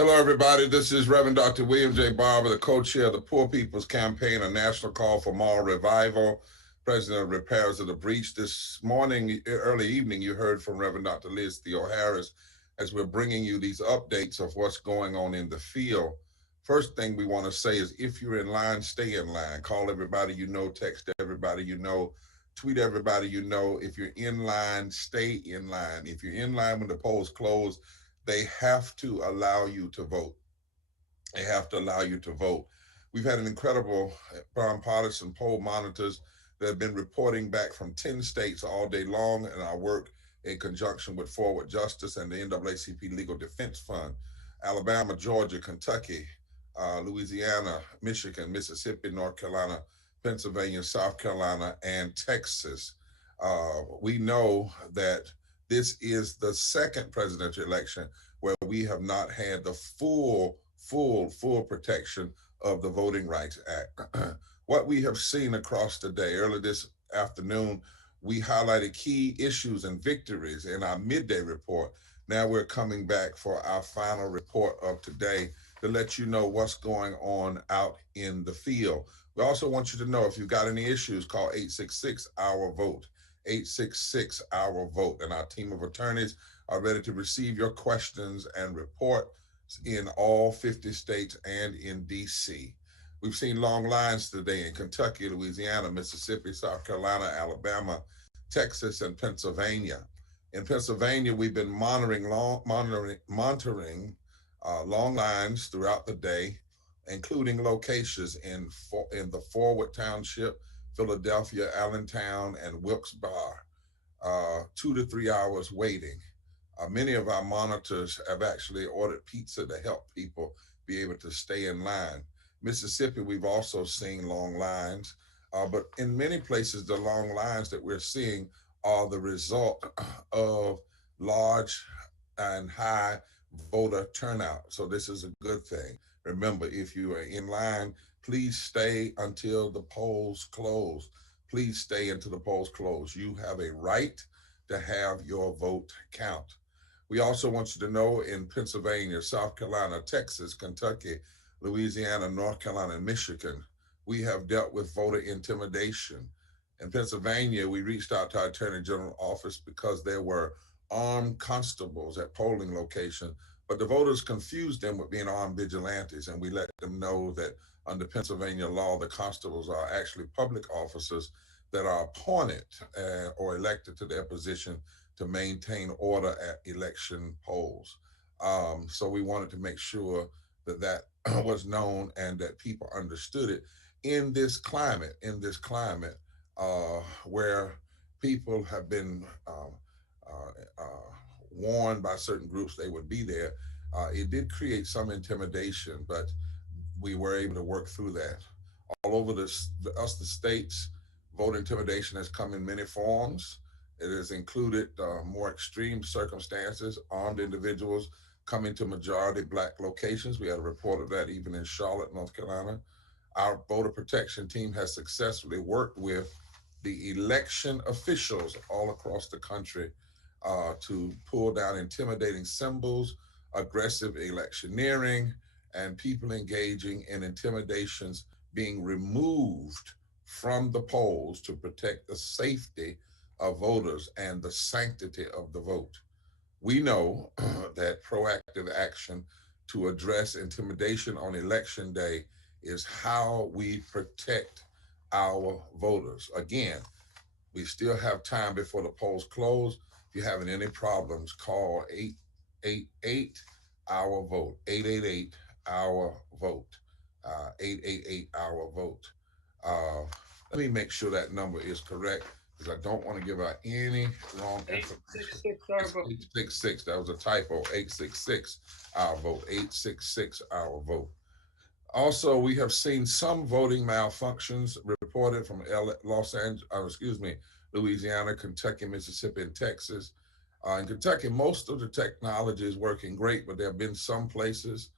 Hello, everybody. This is Reverend Dr. William J. Barber, the co-chair of the Poor People's Campaign, a national call for moral revival, president of Repairs of the Breach. This morning, early evening, you heard from Reverend Dr. Liz Theoharis as we're bringing you these updates of what's going on in the field. First thing we want to say is if you're in line, stay in line. Call everybody you know, text everybody you know, tweet everybody you know. If you're in line, stay in line. If you're in line when the polls close, they have to allow you to vote. They have to allow you to vote. We've had an incredible bipartisan poll monitors that have been reporting back from 10 states all day long in our work in conjunction with Forward Justice and the NAACP Legal Defense Fund. Alabama, Georgia, Kentucky, Louisiana, Michigan, Mississippi, North Carolina, Pennsylvania, South Carolina, and Texas. We know that this is the second presidential election where we have not had the full protection of the Voting Rights Act. What we have seen across the day, early this afternoon, we highlighted key issues and victories in our midday report. Now we're coming back for our final report of today to let you know what's going on out in the field. We also want you to know if you've got any issues, call 866-OUR-VOTE, 866-OUR-VOTE, and our team of attorneys are ready to receive your questions and report in all 50 states and in D.C. We've seen long lines today in Kentucky, Louisiana, Mississippi, South Carolina, Alabama, Texas, and Pennsylvania. In Pennsylvania, we've been monitoring long lines throughout the day, including locations in the Forward Township, Philadelphia, Allentown, and Wilkes-Barre, 2 to 3 hours waiting. Many of our monitors have actually ordered pizza to help people be able to stay in line. Mississippi, we've also seen long lines, but in many places, the long lines that we're seeing are the result of large and high voter turnout. So this is a good thing. Remember, if you are in line, please stay until the polls close. Please stay until the polls close. You have a right to have your vote count. We also want you to know in Pennsylvania, South Carolina, Texas, Kentucky, Louisiana, North Carolina, and Michigan, we have dealt with voter intimidation. In Pennsylvania, we reached out to our Attorney General office because there were armed constables at polling locations, but the voters confused them with being armed vigilantes, and we let them know that under Pennsylvania law, the constables are actually public officers that are appointed or elected to their position to maintain order at election polls. So we wanted to make sure that that was known and that people understood it in this climate, where people have been warned by certain groups they would be there. It did create some intimidation, but we were able to work through that. All over the states, voter intimidation has come in many forms. It has included more extreme circumstances, armed individuals coming to majority Black locations. We had a report of that even in Charlotte, North Carolina. Our voter protection team has successfully worked with the election officials all across the country to pull down intimidating symbols, aggressive electioneering, and people engaging in intimidations being removed from the polls to protect the safety of voters and the sanctity of the vote. We know that proactive action to address intimidation on election day is how we protect our voters. Again, we still have time before the polls close. If you're having any problems, call 888-OUR-VOTE, 888-OUR-VOTE, 888-OUR-VOTE. Let me make sure that number is correct because I don't want to give out any wrong information. 866, that was a typo, 866-OUR-VOTE, 866-OUR-VOTE. Also, we have seen some voting malfunctions reported from Louisiana, Kentucky, Mississippi, and Texas. In Kentucky, most of the technology is working great, but there have been some places.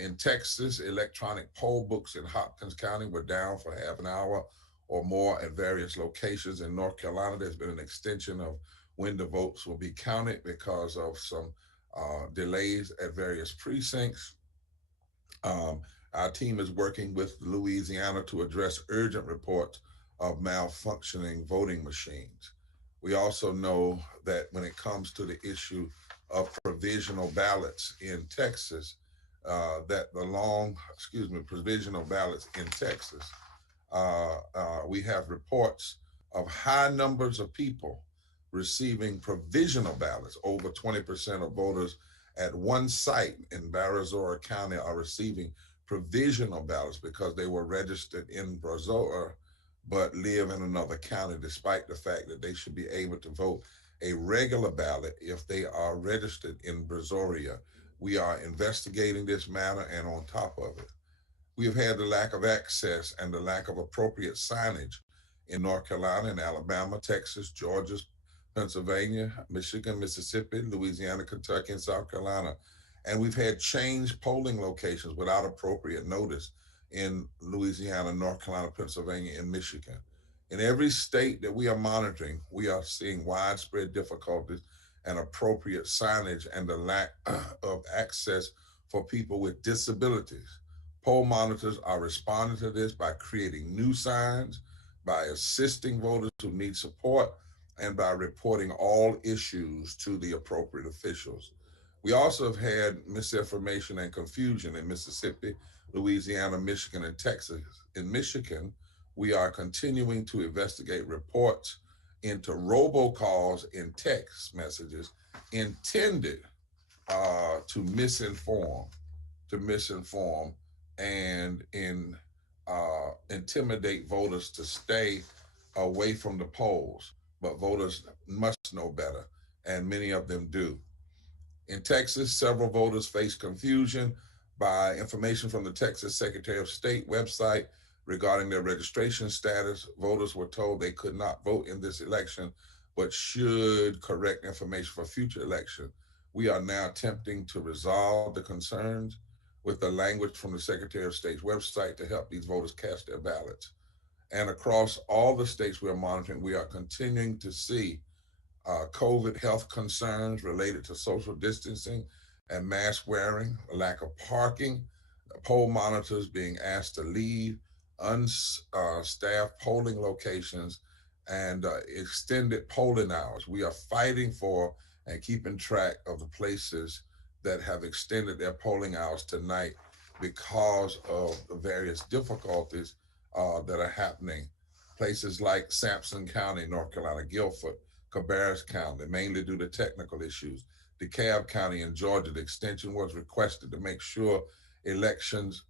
In Texas, electronic poll books in Hopkins County were down for half an hour or more at various locations. In North Carolina, there's been an extension of when the votes will be counted because of some delays at various precincts. Um, our team is working with Louisiana to address urgent reports of malfunctioning voting machines. We also know that when it comes to the issue of provisional ballots in Texas, provisional ballots in Texas, we have reports of high numbers of people receiving provisional ballots. Over 20% of voters at one site in Barber County are receiving provisional ballots because they were registered in Brazoria but live in another county, despite the fact that they should be able to vote a regular ballot if they are registered in Brazoria. We are investigating this matter and on top of it. We have had the lack of access and the lack of appropriate signage in North Carolina and Alabama, Texas, Georgia, Pennsylvania, Michigan, Mississippi, Louisiana, Kentucky, and South Carolina. And we've had changed polling locations without appropriate notice in Louisiana, North Carolina, Pennsylvania, and Michigan. In every state that we are monitoring, we are seeing widespread difficulties and appropriate signage and the lack of access for people with disabilities. Poll monitors are responding to this by creating new signs, by assisting voters who need support, and by reporting all issues to the appropriate officials. We also have had misinformation and confusion in Mississippi, Louisiana, Michigan, and Texas. In Michigan, we are continuing to investigate reports into robocalls and text messages intended to misinform and intimidate voters to stay away from the polls. But voters must know better, and many of them do. In Texas, several voters face confusion by information from the Texas Secretary of State website regarding their registration status. Voters were told they could not vote in this election, but should correct information for future election. We are now attempting to resolve the concerns with the language from the Secretary of State's website to help these voters cast their ballots. And across all the states we are monitoring, we are continuing to see COVID health concerns related to social distancing and mask wearing, a lack of parking, poll monitors being asked to leave, unstaffed polling locations, and extended polling hours. We are fighting for and keeping track of the places that have extended their polling hours tonight because of the various difficulties that are happening. Places like Sampson County, North Carolina, Guilford, Cabarrus County, mainly due to technical issues. DeKalb County in Georgia, the extension was requested to make sure electors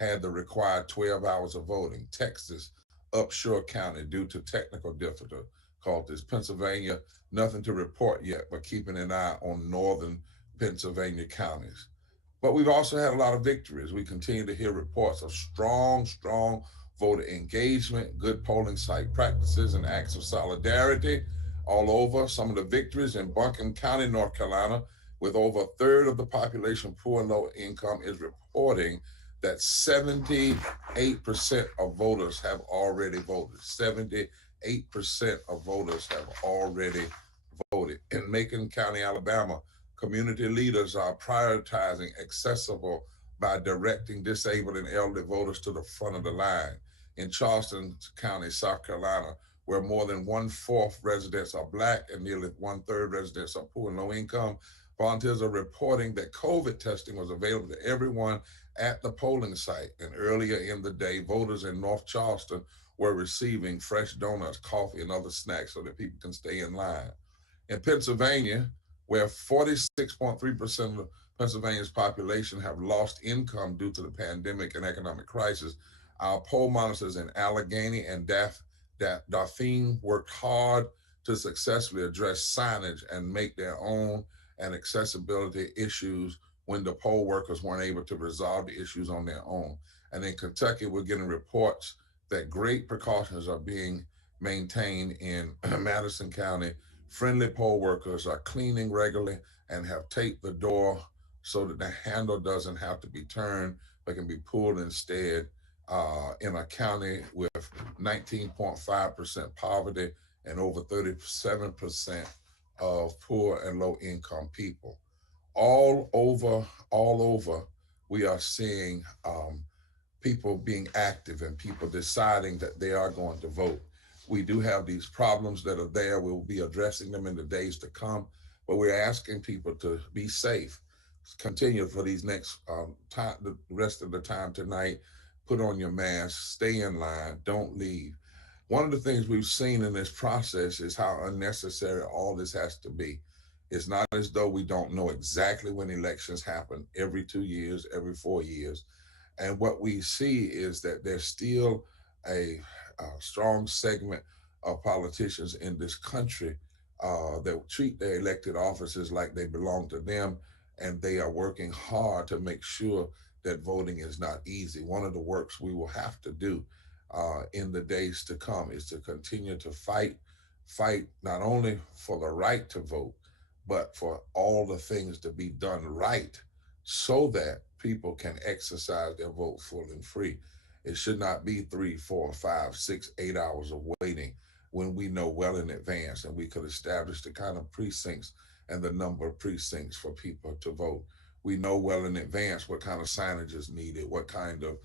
had the required 12 hours of voting. Texas, Upshur County, due to technical difficulties. Pennsylvania, nothing to report yet, but keeping an eye on northern Pennsylvania counties. But we've also had a lot of victories. We continue to hear reports of strong voter engagement, good polling site practices, and acts of solidarity all over. Some of the victories in Buncombe County, North Carolina, with over a third of the population poor and low income, is reporting that 78% of voters have already voted. 78% of voters have already voted. In Macon County, Alabama, community leaders are prioritizing accessible by directing disabled and elderly voters to the front of the line. In Charleston County, South Carolina, where more than 1/4 residents are Black and nearly 1/3 residents are poor and low income, volunteers are reporting that COVID testing was available to everyone at the polling site. And earlier in the day, voters in North Charleston were receiving fresh donuts, coffee, and other snacks so that people can stay in line. In Pennsylvania, where 46.3% of Pennsylvania's population have lost income due to the pandemic and economic crisis, our poll monitors in Allegheny and Dauphine worked hard to successfully address signage and make their own and accessibility issues when the poll workers weren't able to resolve the issues on their own. And in Kentucky, we're getting reports that great precautions are being maintained in Madison County. Friendly poll workers are cleaning regularly and have taped the door so that the handle doesn't have to be turned, but can be pulled instead. In a county with 19.5% poverty and over 37% of poor and low income people. All over, all over, we are seeing people being active and people deciding that they are going to vote. We do have these problems that are there. We'll be addressing them in the days to come, but we're asking people to be safe. Continue for these next time, the rest of the time tonight. Put on your mask, stay in line, don't leave. One of the things we've seen in this process is how unnecessary all this has to be. It's not as though we don't know exactly when elections happen every 2 years, every 4 years. And what we see is that there's still a strong segment of politicians in this country that treat their elected offices like they belong to them, and they are working hard to make sure that voting is not easy. One of the works we will have to do in the days to come is to continue to fight not only for the right to vote, but for all the things to be done right so that people can exercise their vote full and free. It should not be 3, 4, 5, 6, 8 hours of waiting when we know well in advance and we could establish the kind of precincts and the number of precincts for people to vote. We know well in advance what kind of signage is needed, what kind of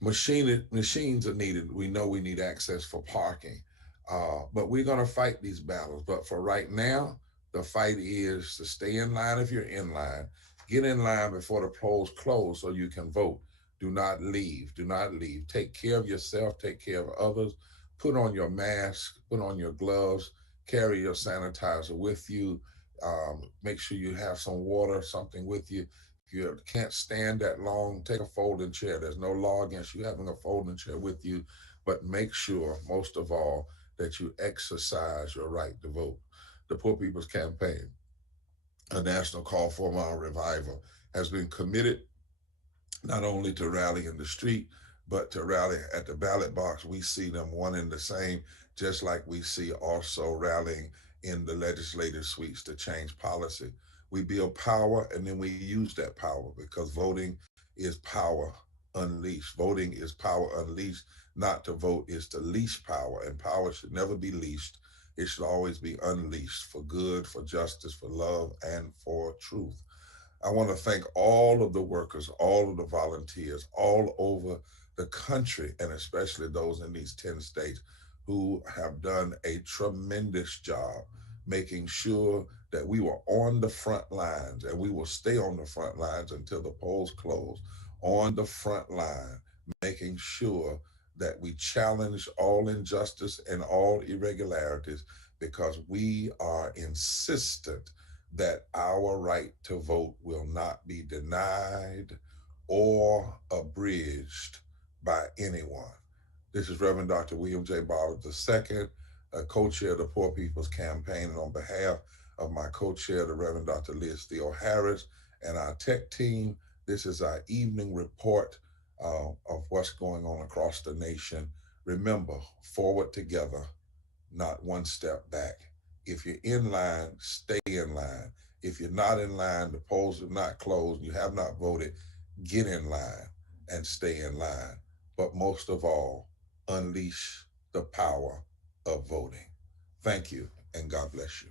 machines are needed. We know we need access for parking. But we're going to fight these battles. But for right now, the fight is to stay in line if you're in line. Get in line before the polls close so you can vote. Do not leave. Do not leave. Take care of yourself. Take care of others. Put on your mask. Put on your gloves. Carry your sanitizer with you. Make sure you have some water, something with you. If you can't stand that long, take a folding chair. There's no law against you having a folding chair with you, but make sure, most of all, that you exercise your right to vote. The Poor People's Campaign, a national call for moral revival, has been committed not only to rally in the street, but to rally at the ballot box. We see them one and the same, just like we see also rallying in the legislative suites to change policy. We build power and then we use that power because voting is power unleashed. Voting is power unleashed. Not to vote is to leash power, and power should never be leashed. It should always be unleashed for good, for justice, for love, and for truth. I want to thank all of the workers, all of the volunteers all over the country, and especially those in these 10 states who have done a tremendous job making sure that we were on the front lines, and we will stay on the front lines until the polls close, on the front line, making sure that we challenge all injustice and all irregularities because we are insistent that our right to vote will not be denied or abridged by anyone. This is Reverend Dr. William J. Barber II, co-chair of the Poor People's Campaign, and on behalf of my co-chair, the Reverend Dr. Liz Theoharis, and our tech team, this is our evening report of what's going on across the nation. Remember, forward together, not one step back. If you're in line, stay in line. If you're not in line, the polls have not closed, you have not voted, get in line and stay in line. But most of all, unleash the power of voting. Thank you, and God bless you.